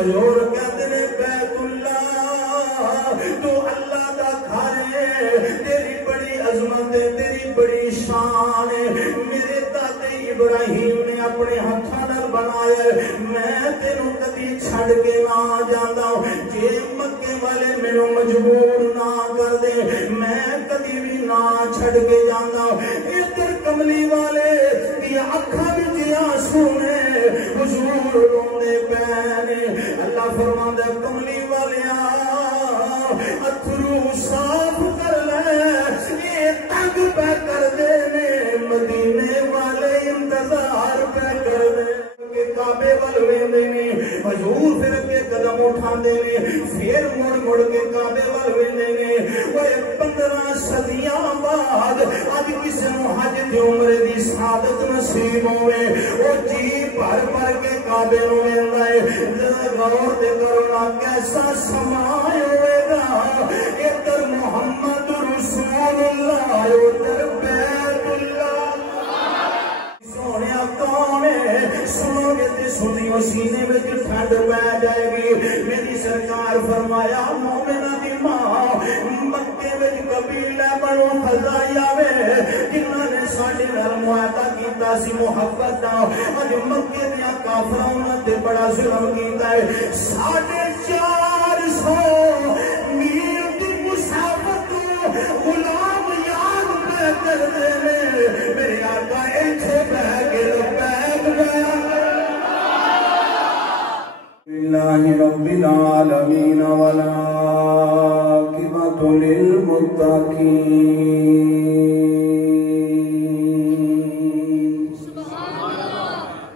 حضور کہتے ہیں بیت اللہ تو اللہ دا گھر ہے، تیری بڑی عظمت ہے، تیری بڑی شان ہے، میرے دادے ابراہیم نے اپنے ہاتھوں نال بنایا، میں تینوں کدی چھڑ کے نہ جانا، جے مکے والے مینوں مجبور نہ کر دے میں کدی بھی نہ چھڑ کے جانا۔ ادھر کملی والے دی اکھاں وچ آنسو نے، حضور روندے پے نے۔ اللہ فرماندا ہے کملی والیاں اتھرو صاف کر لے، یہ تنگ پہ کر دے نے، مدینے والے انتظار پہ کر دے کہ کعبے وال ویندے نے، حضور پھر کے قدم اٹھاندے نے، پھر مڑ مڑ کے کعبے وال ویندے نے۔ وہ 15 صدیاں بعد اج کسی نو حج دی عمرے دی سعادت نصیب ہوئے، وہ جی بھر بھر کے کعبے نو ویندا ہے۔ ذرا غور تے کرو نا کیسا سما ہوئے گا، ادھر محمد رسول اللہ، ادھر بیت اللہ۔ سونیا کون ہے سنو گے تے سنیو سینے وچ ٹھنڈ پے جائے گی۔ میری سرکار فرمایا مومنہ دی ماں مکے وچ قبیلہ بنو خزاعہ وے جنہاں نے ساڈے نال معاہدہ کیتا سی محبت دا، اج مکے دیاں کافراں انہاں تے بڑا ظلم کیتا ہے۔ 450 میل دی مسافت غلام یاد پہ کر دے میرے آقا ایتھے بہ کے لبیک بیان للہ رب العالمین والعاقبۃ للمتقین۔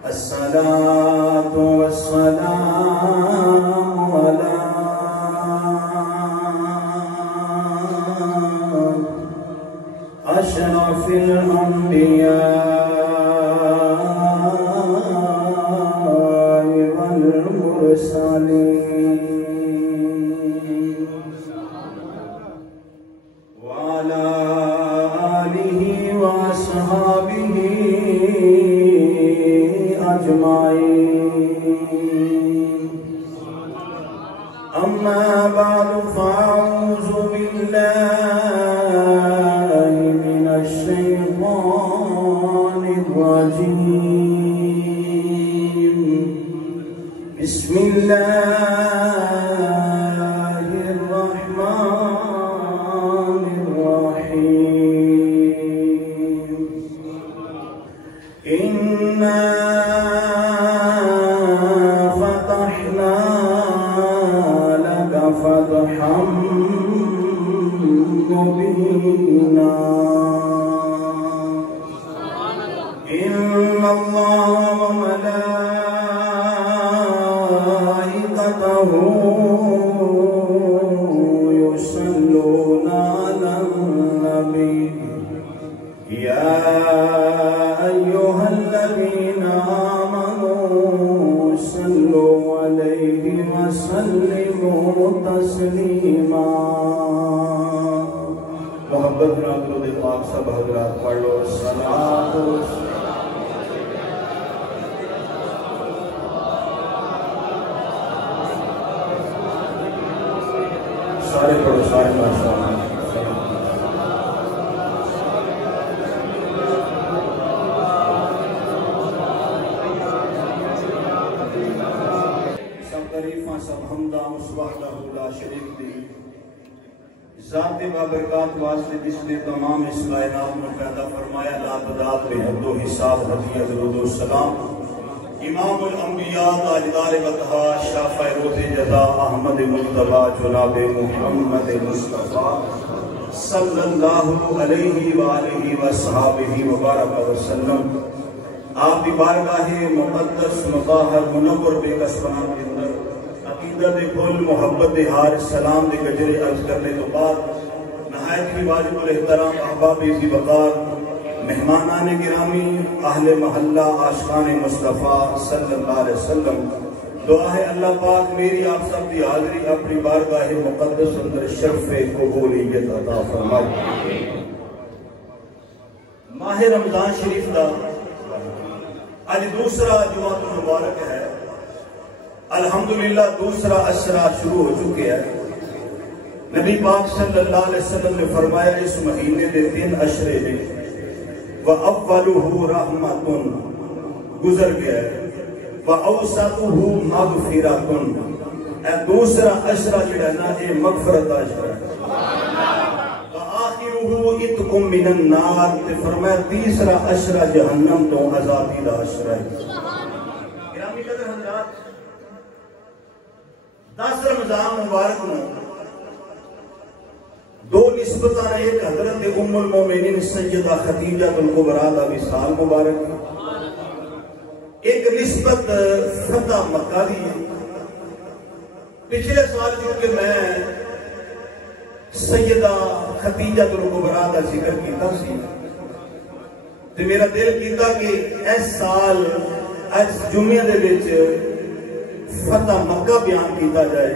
الصلاۃ والسلام علی اشرف الانبیاء والمرسلین وعلى آلہ واصحابہ اجمعین۔ اما بعد فاعوذ باللہ من الشیطان الرجیم۔ بسم اللہ الرحمن الرحیم۔ اِنَّا فَتَحْنَا لَكَ فَتْحًا مُبِينًا۔ إِنَّ اللَّهَ وَمَلَائِكَتَهُ يُصَلُّونَ عَلَى النَّبِيِّ يَا أَيُّهَا الَّذِينَ آمَنُوا صَلُّوا عَلَيْهِ وَسَلِّمُوا تَسْلِيمًا۔ محبت درود پاک سب حضرات پڑھ لو۔ صلاۃ سارے پڑھو، سارے ماشاء اللہ۔ سب تعریفاں سب حمداں اس وحدہ لا شریک دی ذات بابرکات واسطے جس نے تمام اس کائنات میں پیدا فرمایا، لا تعداد بے حد و حساب حدیث درود و سلام امام الانبیاء تاجدار بطحا شافع روز جزا احمد مجتبی جناب محمد مصطفیٰ صلی اللہ علیہ وآلہ وصحابہ وبارک وسلم۔ آپ کی بارگاہ مقدس مطہر منور بے کسبان کے اندر عقیدت کل محبت ہار سلام دے گجرے عرض کرنے تو بعد نہایت ہی واجب الاحترام احباب ذی وقار مہمانان گرامی اہل محلہ عاشقان مصطفیٰ صلی اللہ علیہ وسلم، دعا ہے اللہ پاک میری آپ سب کی حاضری اپنی بارگاہ مقدس اندر شرف قبولیت عطا فرمائے۔ ماہ رمضان شریف دا آج دوسرا جمعہ مبارک ہے۔ الحمدللہ دوسرا اشرا شروع ہو چکے ہیں. نبی پاک صلی اللہ علیہ وسلم نے فرمایا اس مہینے دے 3 اشرے نے وَأَوَّلُهُ رَحْمَةٌ گزر گیا ہے وَأَوْسَطُهُ مَغْفِرَةٌ اے دوسرا اشرا جڑا نا اے مغفرت دا اشرا ہے وَآخِرُهُ عِتْقٌ مِّنَ النَّارِ تے فرمایا تیسرا اشرا جہنم تو آزادی دا اشرا ہے. گرامی قدر حضرات 10 رمضان مبارک میں دو نسبتاں ایک حضرت ام المومنین سیدہ خدیجہ الکبریٰ دا وصال مبارک ایک نسبت فتح مکہ دی. پچھلے سال چونکہ میں سیدہ خدیجہ الکبریٰ دا ذکر کیتا سی تو میرا دل کیتا کہ اس سال اس جمعے دے وچ فتح مکہ بیان کیتا جائے.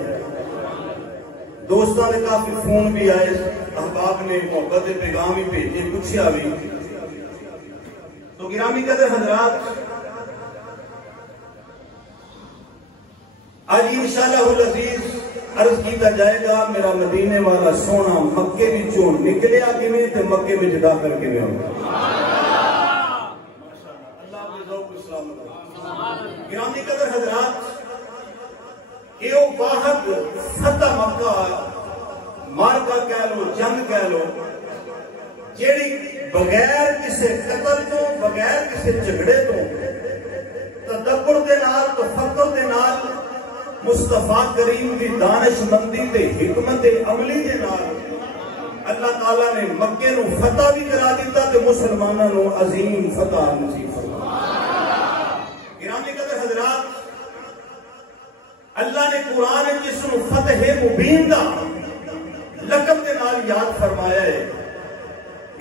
دوستاں نے کافی فون بھی آئے احباب نے محبت پیغام بھی بھیجے پوچھیا بھی. تو گرامی قدر حضرات آج انشاءاللہ العزیز عرض کیتا جائے گا میرا مدینے والا سونا مکے وچوں نکلیا کیویں تے مکے وچ داخل کیویں ہویا. اللہ دے ذوق اسلام. گرامی قدر حضرات یہ واحد فتح مکہ مارکا کہہ لو جنگ کہہ لو جیڑی بغیر کسی قتل تو بغیر کسی جھگڑے تو تدبر دے نال تفکر دے نال مصطفیٰ کریم دی دانش مندی تے حکمت عملی دے نال اللہ تعالیٰ نے مکے نو فتح بھی کرا دیتا تے مسلمانوں نو عظیم فتح نصیب فرمایا. گرامی قدر حضرات اللہ نے قرآن جس نو فتح مبین دا لقب دے نال یاد فرمایا ہے.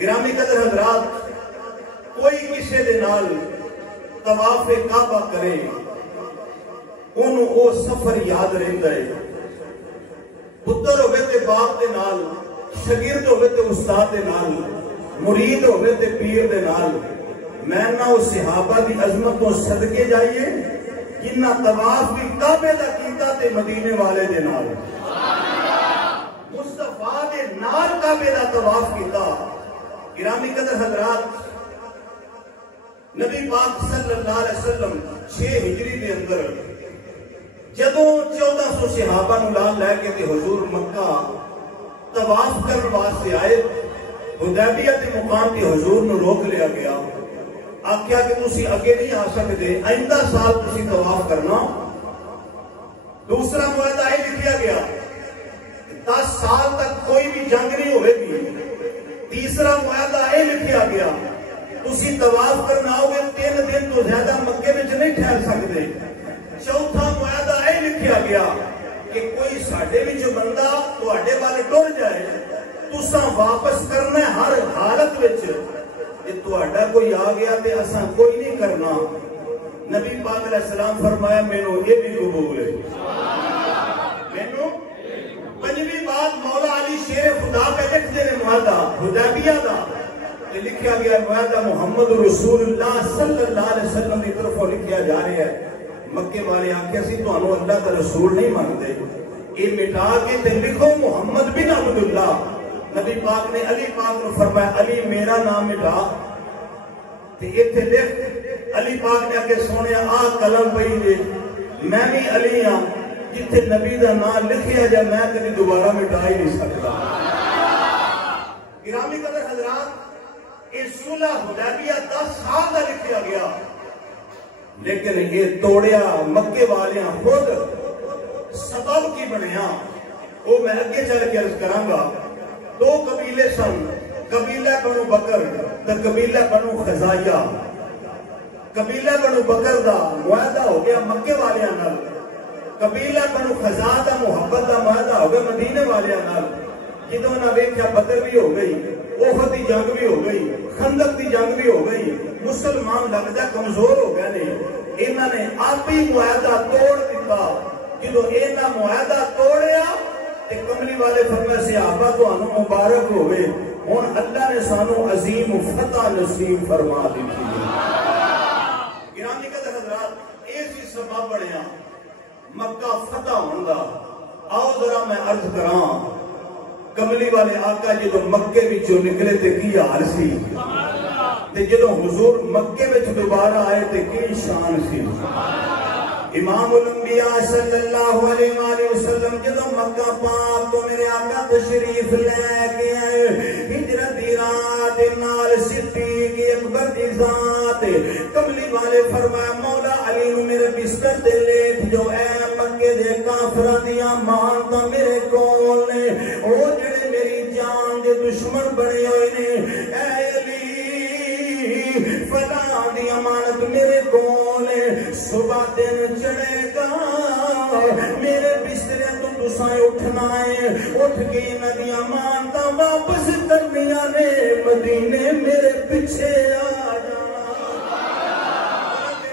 گرامی قدر حضرات کوئی کسی دے نال طواف کعبہ کرے انہوں او سفر یاد رہتا ہے. پتر ہوئے تے باپ دے نال شاگرد ہوئے تے استاد دے نال مرید ہوئے تے پیر دے نال میں نہ او صحابہ دی عظمتوں صدقے جائیے جنہ طواف بھی کعبے دا کیتا تے مدینے والے دے نال مصطفیٰ دے نال کعبے دا طواف کیتا. گرامی قدر حضرات نبی پاک صلی اللہ علیہ وسلم 6 ہجری دے اندر جدوں 1400 صحابہ نو لال لے کے تے حضور مکہ طواف کرن واسطے آئے حدیبیہ دے مقام تے حضور نو روک لیا گیا. آکھیا کہ تسی اگے نہیں آ سکتے آئندہ سال تسی طواف کرنا. دوسرا معاہدہ یہ لکھیا گیا 10 سال تک کوئی بھی جنگ نہیں ہوئے گی. تیسرا معاہدہ یہ لکھیا گیا تسی طواف کرنا آؤ گے 3 دن تو زیادہ مکے میں نہیں ٹھہر سکتے. چوتھا معاہدہ یہ لکھیا گیا کہ کوئی ساڈے وچ بندہ تواڈے والے ٹر جائے تساں واپس کرنا ہے ہر حالت وچ. تہاڈا کوئی آ گیا تے اساں کوئی نہیں کرنا. نبی پاک علیہ السلام فرمایا مینوں یہ بھی قبول ہے. مینوں پنجویں بات مولا علی شیر خدا پہ لکھ دے معاہدہ حدیبیہ دا یہ لکھا گیا معاہدہ محمد رسول اللہ صلی اللہ علیہ وسلم کی طرفوں لکھیا جا رہا ہے. مکے والے آکھیا سی تانوں اللہ کا رسول نہیں مانتے یہ مٹا کے تے لکھو محمد بن عبداللہ. نبی پاک نے علی پاک نے فرمایا علی میرا نام مٹا تے ایتھے لکھ. علی پاک نے آکے سونے آ قلم پئی جے میں بھی علی ہاں جتھے نبی دا نام لکھیا جا میں کبھی دوبارہ مٹا ہی نہیں سکتا. گرامی قدر حضرات یہ صلح حدیبیہ 10 سال دا لکھیا گیا لیکن یہ توڑیا مکے والیاں خود سبب کی بنیا. وہ میں اگے چل کے عرض کراں گا. 2 قبیلے سن قبیلہ بنو بکر تے قبیلہ بنو خزاعیہ. قبیلہ بنو بکر دا معاہدہ ہو گیا مکے والیاں نال. قبیلہ بنو خزاعہ دا محبت دا معاہدہ ہو گیا مدینے والیاں نال. جدوں نہ ویکھیا بدر بھی ہو گئی احد دی جنگ بھی ہو گئی خندق دی جنگ بھی ہو گئی مسلمان لگدا کمزور ہو گئے نے. انہاں نے آپ ہی معاہدہ توڑ دیتا. جدوں انہاں معاہدہ توڑیا تے کملی والے فرمایا صحابہ تانوں مبارک ہوئے ہن اللہ نے سانو عظیم فتح نصیب فرما دیتی. گرامی قدر حضرات اسی سبب بنیا مکہ فتح ہوندہ آؤ ذرا میں عرض کراں کملی والے آقا جدو مکے وچوں نکلے تے کی حال سی تے جدو حضور مکے وچ دوبارہ آئے تے کی شان سی امام الانبیاء صلی اللہ علیہ وآلہ وسلم جدو مکہ پاک تو میرے آقا تشریف لے کے آئے ہجرت دی رات نال صدیق اکبر دی ذات کملی والے فرمایا مولا علی نو میرے بستر تے لیٹ جو اے مکے دے کافراں دیاں مانتا میرے کول نے او جڑے میری جان دے دشمن بنے ہوئے نے اے علی فلاں دی امانت میرے کول نے صبح دن چڑھے گا میرے بسترے تو تساں اٹھنا ہے اٹھ کے ندی امانتا واپس کرنیاں نے مدینے میرے پیچھے آ جانا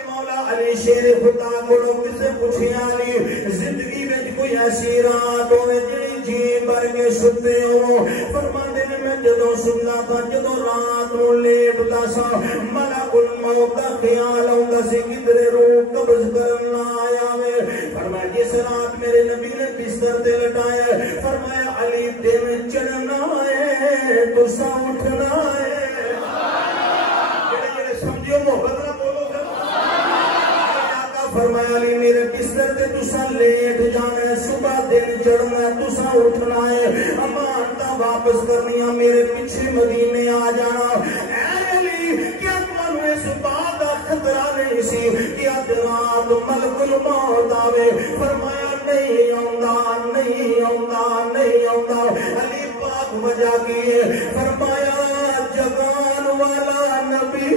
مولا علی شیر خدا کو کسے پوچھیا علی زندگی میں کوئی ایسی رات ہوئے جڑی جی بھر کے ستے ہو فرماندے نے میں جدوں سننا تھا جدوں رات نو لیٹدا سا ملک الموت دا خیال آوندا سی کدھر روح قبض کرنا آیا وے فرمایا جس رات میرے نبی نے بستر تے لٹایا فرمایا علی دن چڑھنا ہے تساں اٹھنا ہے جڑے سمجھو محبت نہ بولو فرمایا علی میرے بستر تے تساں لیٹ جانا ہے صبح دن چڑھنا ہے تساں اٹھنا ہے امانتاں واپس کرنیاں میرے پیچھے مدینے آ جانا اے علی کیا تمہیں اس بات کا خطرہ نہیں سی کیا رات ملک الموت آوے فرمایا نہیں آوندا نہیں آوندا نہیں آوندا علی پاک وجہ کی فرمایا جگان والا نبی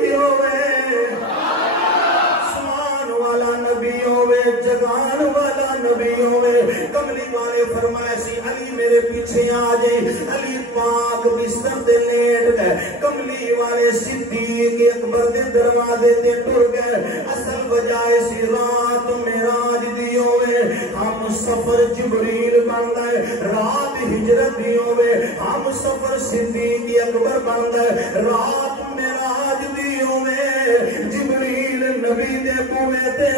ہوئے جگان والا نبی ہوئے کملی والے فرمائے سی علی میرے پیچھے آ جائے علی پاک بستر دے لیٹ گئے کملی والے صدیق اکبر دے دروازے تے ٹر گئے اصل وجہ سی رات معراج دی ہوئے ہم سفر جبریل بن گئے رات ہجرت دی ہوئے ہم سفر صدیق اکبر بن گئے رات معراج دی ہوئے جبریل نبی دے بوئے تے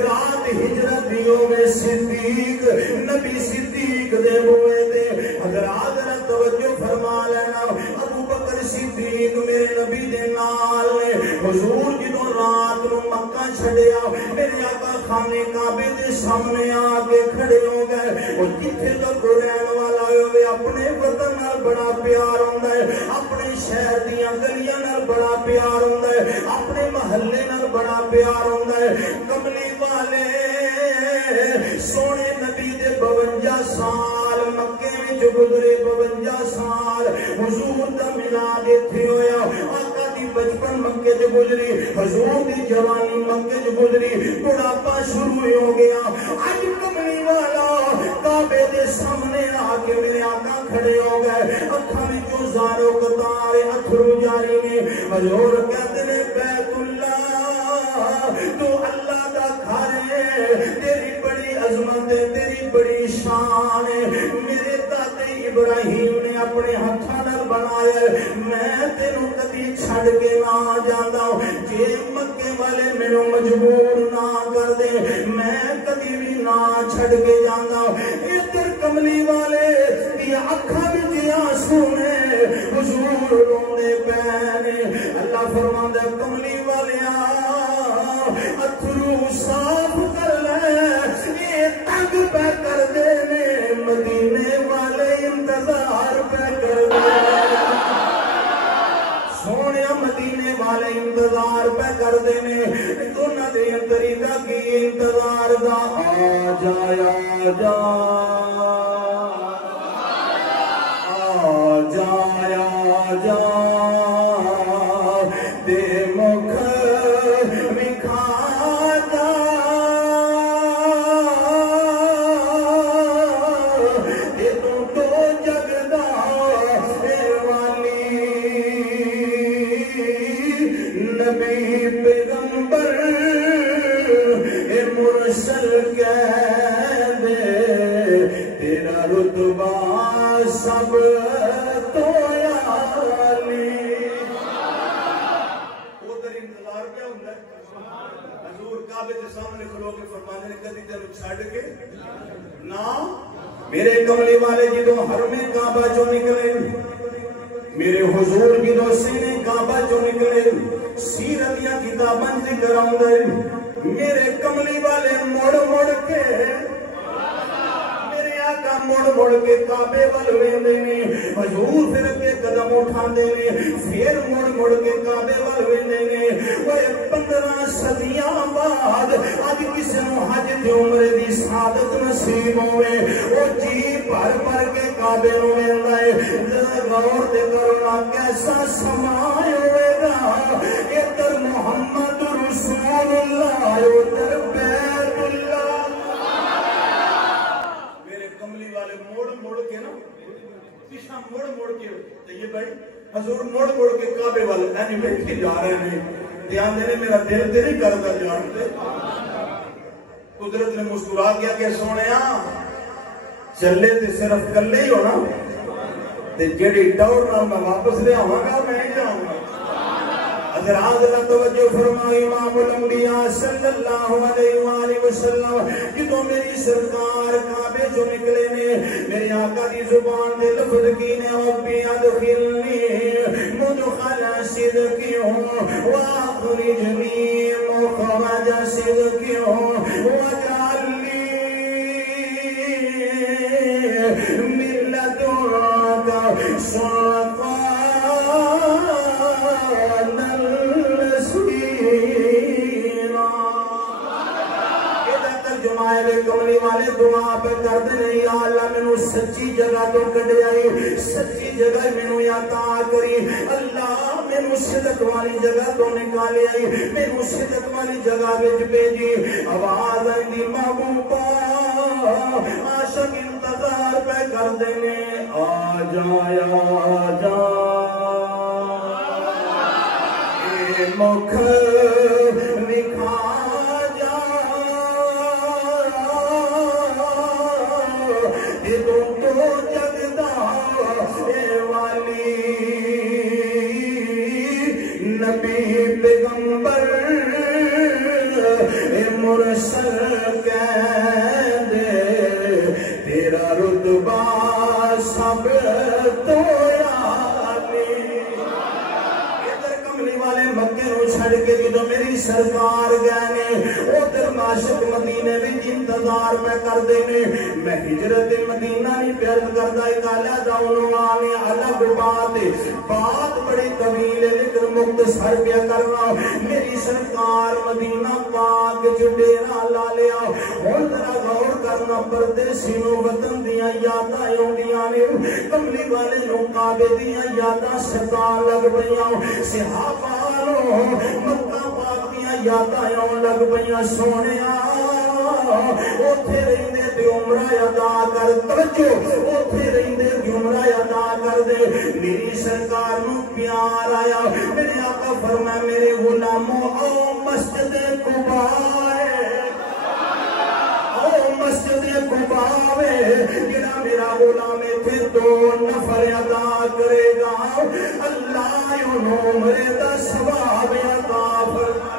رات ہجرت دیوں میں صدیق نبی صدیق دے ہوئے تھے اگر حضرت توجہ فرما لینا ابو بکر صدیق میرے نبی دے نال نے حضور جدوں رات نو مکہ چھڑیا میرے آقا خانے کعبے دے سامنے آ کے کھڑے ہو گئے اور جتھے تک رہن والا ہوئے اپنے وطن نال بڑا پیار ہوندا ہے اپنے شہر دیاں گلیاں نال بڑا پیار ہوندا ہے اپنے محلے نال بڑا پیار ہوندا ہے کملی والے سونے نبی دے 52 سال مکے وچ گزرے 52 سال حضور دا میلاد ایتھے ہویا آقا دی بچپن مکے وچ گزری حضور دی جوانی مکے وچ گزری بڑھاپا شروع ہو گیا اج کملی والا کعبے دے سامنے آ کے میرے آقا کھڑے ہو گئے اکھاں وچوں زارو قطار اتھرو جاری نے حضور کہتے نے بیت اللہ تو اللہ دا گھر ہے تیری بڑی عظمت ہے تیری بڑی شان ہے میرے دادے ابراہیم نے اپنے ہتھاں نال بنایا میں تینوں کدی چھڈ کے نہ جاندا جے مکے والے مینوں مجبور نہ کر دے میں کدی بھی نہ چھڈ کے جاندا ادھر کملی والے دی اکھاں وچ آنسو نے حضور روندے پے نے اللہ فرماندا کملی والیاں اتھرو صاف کر لے یہ تنگ پہ کر دے نے مدینے والے انتظار پہ کر دے سونے مدینے والے انتظار پہ کر دے نے دونوں دے طریقہ کی انتظار دا آ جایا جا آ جایا جا دے مکھ سب تو یالی ادھر انتظار کیا ہوتا ہے حضور کعبے دے سامنے کھلو کے فرمانے نے کدی تینوں چھڈ کے نہ میرے کملی والے جدوں حرم کعبہ چوں نکلے میرے حضور جدوں سینے کعبہ چوں نکلے سیرت دیاں کتاباں ذکر آوندا ہے میرے کملی والے مڑ مڑ کے مڑ مڑ کے کعبے ول ویندے نے حضور پھر کے قدم اٹھاندے نے پھر مڑ مڑ کے کعبے ول ویندے نے اوے 15 صدیاں بعد اج کسے نوں حج تے عمرے دی سعادت نصیب ہوے او جی بھر بھر کے کعبے نوں ویندا ہے ذرا غور تے کرو نا کیسا سما ہوے گا ادھر محمد رسول اللہ ادھر بیت اللہ موڑ موڑ کے نا پیچھا موڑ موڑ کے تو یہ بھائی حضور موڑ موڑ کے کعبے والے اینی بیٹھے جا رہے ہیں دھیان دینے میرا دل تے نہیں کرتا جانتے قدرت نے مسکرا کیا کہ سونیا چلے تے صرف کلے ہی ہونا تے جڑی ٹور نال میں واپس لے آواں گا میں ہی جاؤں گا حضرات توجہ فرمائے امام الانبیاء صلی اللہ علیہ وآلہ وسلم جدوں میری سرکار کعبے جو نکلے نے میرے آقا دی زبان دے لفظ کی نے ربی ادخلنی مدخل صدق واخرجنی مخرج صدق واجعل لی من لدنک سلطانا کملی والے دعا پہ کرتے نہیں یا اللہ میں سچی جگہ تو کڈے آئی سچی جگہ میں عطا کری اللہ میں صدق والی جگہ تو نکالے آئی میں صدق والی جگہ وچ بھیجی آواز آئی محبوبا عاشق انتظار پہ کر دینے آ جا مکھ وکھا نبی پیغمبر مرسل کہہ دے تیرا رتبہ سب تو مکے نو چھڑ کے جدوں میری سرکار گئے نے ادھر عاشق مدینے وچ انتظار پہ کردے نے میں ہجرت مدینہ نہیں پیار کردا ایک علیحدہ عنوان الگ بات بڑی طویل ہے لیکن مختصر پیا کرنا میری سرکار مدینہ پاک وچ ڈیرا لا لیا ہن ذرا غور کرنا پردیسی نو وطن دیاں یاداں آوندیاں نے کملی والے نو کعبے دیاں یاداں ستان لگ پیاں صحابہ مکہ پاک دیاں یاداں آون لگ پیاں سونیا اوتھے رہندے تے عمرہ ادا کر توجہ اوتھے رہندے تے عمرہ ادا کر دے میری سرکار نو پیار آیا میرے آقا فرمایا میرے غلامو او مسجد قباء مسجد قباء جڑا میرا غلام تھے 2 نفر ادا کرے گا اللہ انہوں عمرے دا ثواب عطا فرمائے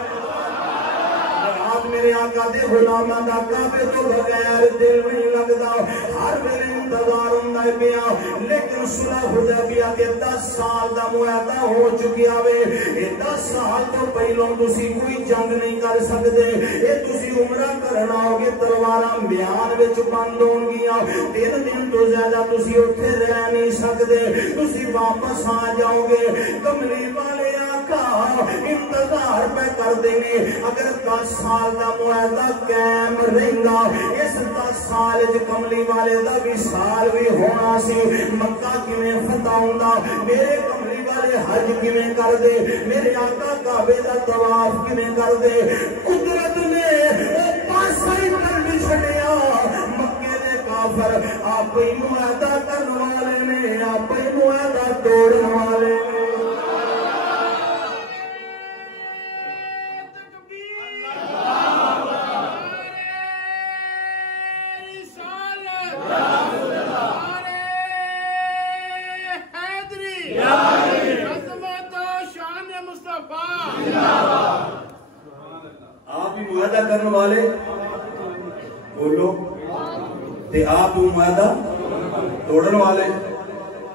میرے آقا دے غلاماں دا کعبے تو بغیر دل نہیں لگدا ہر ویلے انتظار ہوندا پیا لیکن صلح حدیبیہ کے 10 سال دا معاہدہ ہو چکیا وے یہ 10 سال تو پہلوں تسی کوئی جنگ نہیں کر سکدے اے تسی عمرہ کرنا ہوگے تلواراں میان وچ بند ہون گیاں 3 دن تو زیادہ تسی اوتھے رہ نہیں سکدے تسی واپس آ جاؤ گے کملی والے آقا انتظار پہ کر دیں گے اگر 10 سال دا معاہدہ قائم رہندا اس 10 سال وچ کملی والے دا وصال بھی ہونا سی مکہ کیویں فتح ہوندا میرے کملی والے حج کیویں کر دے میرے آقا کعبے دا طواف کیویں کر دے قدرت نے او پاسا ہی کر چھڈیا مکے دے کافر آپ ہی معاہدہ کرن والے نے آپ ہی معاہدہ توڑن والے نے والے بولو تے آپ معاہدہ توڑن والے.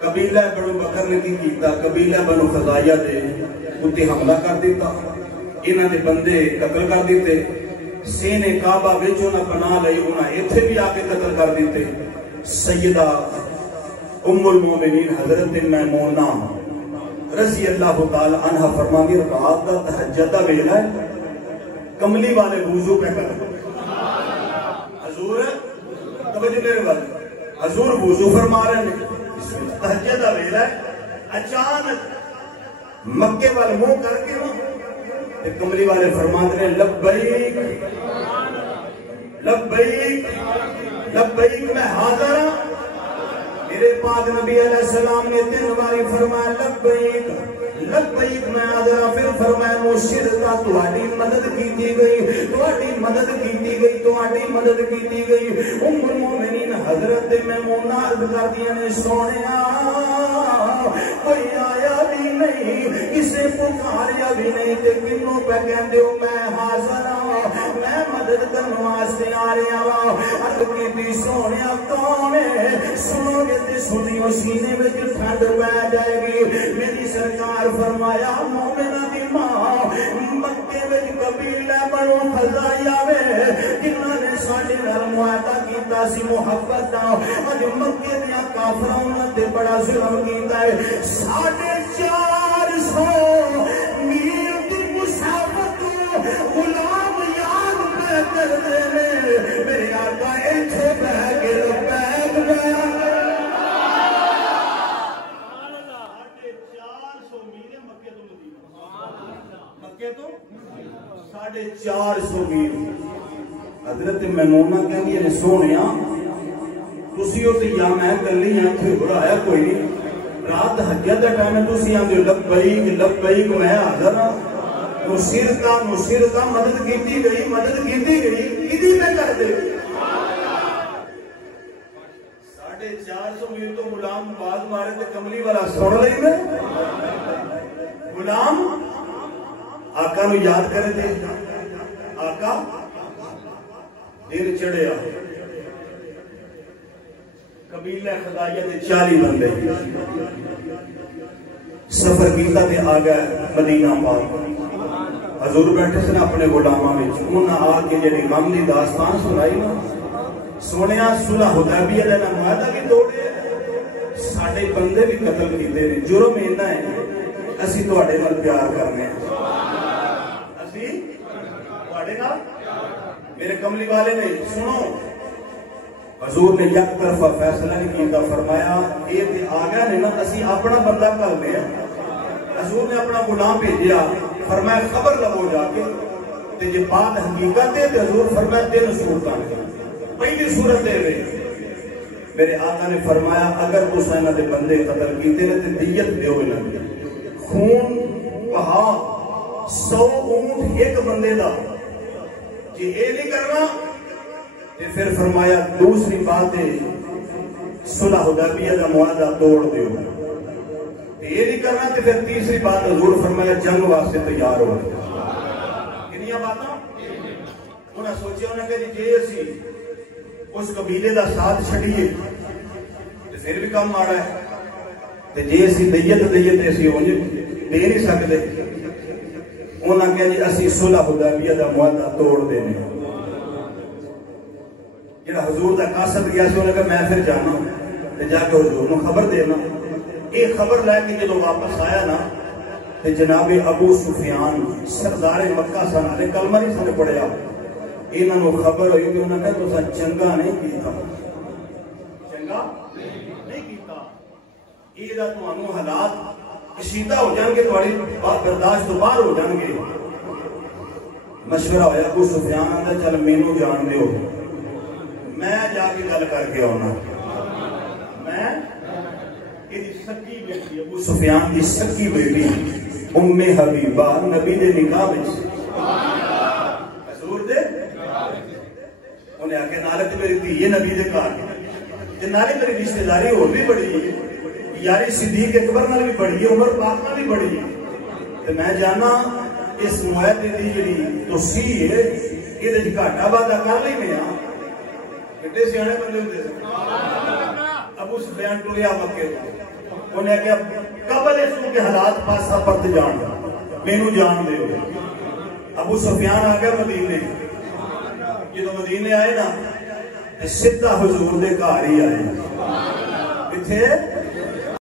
قبیلہ بنو بکر نے کی کیتا؟ قبیلہ بنو خزاعیہ دے اُتے حملہ کر دیتا, انہاں دے بندے قتل کر دیتے. سینے کعبہ وچ انہاں پناہ لئی, انہاں ایتھے بھی آ کے قتل کر دیتے. سیدہ ام المومنین حضرت میمونہ رضی اللہ تعالی عنہ فرماندی رات دا تہجد دا ویلا ہے, کملی والے وضو پہ کر حضور توجہ میرے والے حضور وضو فرما رہے ہیں, تہجد دا ویلا ہے. اچانک مکے والے منہ کر کے کملی والے فرماندے ہیں لبیک لبیک لبیک میں حاضر ہوں. میرے پاک نبی علیہ السلام نے 3 باری فرمایا لبیک لبیک میں حاضر ہوں. پھر فرمایا مشرکہ تہاڈی مدد کیتی گئی, تہاڈی مدد کیتی گئی, تہاڈی مدد کیتی گئی. ام المومنین حضرت میمونہ عرض کردیاں نے سونیا کوئی آیا بھی نہیں, کسے پکاریا بھی نہیں, تے کنوں پہ کہندے ہو میں حاضر ہوں, میں مدد کرنے واسطے آ رہا ہوں. عرض کیتی سونیا کون ہے؟ سنو گے تے سنیو سینے وچ ٹھنڈ پہ جائے گی. میری سرکار فرمایا مومنہ دی ماں مکے وچ قبیلہ بنو خزاعیہ وے جنہاں نے ساڈے نال معاہدہ کیتا سی محبت دا, اج مکے دیاں کافراں انہاں تے بڑا ظلم کیتا ہے. 450 میل دی مسافت غلام یاد پہ کردے نے, میرے آقا ایتھے بیٹھ کے لبیک گیا. تو 450 میل. حضرت میمونہ کہندی نے سونیا تسی او تے یا میں کلی ہاں, اتھے برایا کوئی نہیں, رات تہجد دا ٹائم ہے, تسی آندے لبیک لبیک میں حاضر ہاں. نصرتا مدد کیتی گئی, مدد کیتی گئی کدی میں کر دے. 450 میل تو غلام باز مارے تے کملی والا سن لئی میں. غلام آقا نو یاد کرے تھے, آقا دن چڑھیا, قبیلہ خزاعیہ دے 40 بندے سفر کیتا تے آ گئے مدینہ پاک. حضور بیٹھے سن اپنے غلاماں وچ, انہاں آ کے جڑی غم دی داستان سنائی نا, سونیا صلح حدیبیہ دا معاہدہ بھی توڑے, ساڈے بندے بھی قتل کیتے نے. جرم اینا ہے اسی تہاڈے نال پیار کرنے ہیں, میرے کملی والے نے سنو. حضور نے یک طرفہ فیصلہ نہیں کیتا, فرمایا یہ تے آ گیا نے نا اسی اپنا بندہ کر دے. حضور نے اپنا غلام بھیجیا, فرمایا خبر لو جا کے تے جے بات حقیقت ہے تے حضور فرمایا 3 صورتاں. پہلی صورت ہے میرے آقا نے فرمایا اگر تساں انہاں دے بندے قتل کیتے نے تے دیت دیو انہاں دی, خون بہا 100 اونٹ ایک بندے دا. جی اے نہیں کرنا تے پھر فرمایا دوسری بات ہے صلح حدیبیہ دا معاہدہ توڑ دیو. یہ نہیں کرنا تے پھر تیسری بات حضور فرمایا جنگ واسطے تیار ہو. کنیاں باتاں انہاں سوچیا, انہاں کہ جے اسی اس قبیلے دا ساتھ چھڑیے تے پھر بھی کام ماڑا ہے, تے جے اسی دیت اسی اونج دے نہیں سکتے. انہاں کہ جی اسی صلح حدیبیہ دا معاہدہ توڑ دینے. جڑا حضور دا قاصد گیا سی, انہاں کہ میں پھر جانا تے جا کے حضور نو خبر دینا. یہ خبر لے کے جدو واپس آیا نا تے جناب ابو سفیان سردار مکہ سن, نے کلمہ نہیں سن پڑھیا. انہاں نو خبر ہوئی کہ انہاں نے تساں چنگا نہیں کیتا, چنگا نہیں کیتا. یہ دا تانوں حالات کشیدہ ہو جان گے, تھوڑی برداشت تو باہر ہو جان گے. مشورہ ہویا ابو سفیان آندا چل مینوں جان دیو, میں جا کے گل کر کے آنا. میں یہ سکی بیٹی ابو سفیان کی سکی بیٹی ام حبیبہ نبی دے نکاح وچ حضور دے انہیں آکے نالے تے میری دھی نبی دے گھر تے نالے میری رشتہ داری اور بھی بڑی ہے, یاری صدیق اکبر نال بھی بڑی ہے, عمر پاک نال بھی بڑی ہے. تے میں جانا اس معاہدے دی جڑی توسیع ہے یہ گھاٹا وادا کر لینے ہاں کتنے سیانے بندے ہوتے سن ابو سفیان ٹریا مکے تو انہیں کہا قبل اس کے حالات پاسا پرت جان مینو جان دے ابو سفیان آ گیا مدینے جدو مدینے آئے نا سیدھا حضور دے گھر ہی آئے کتنے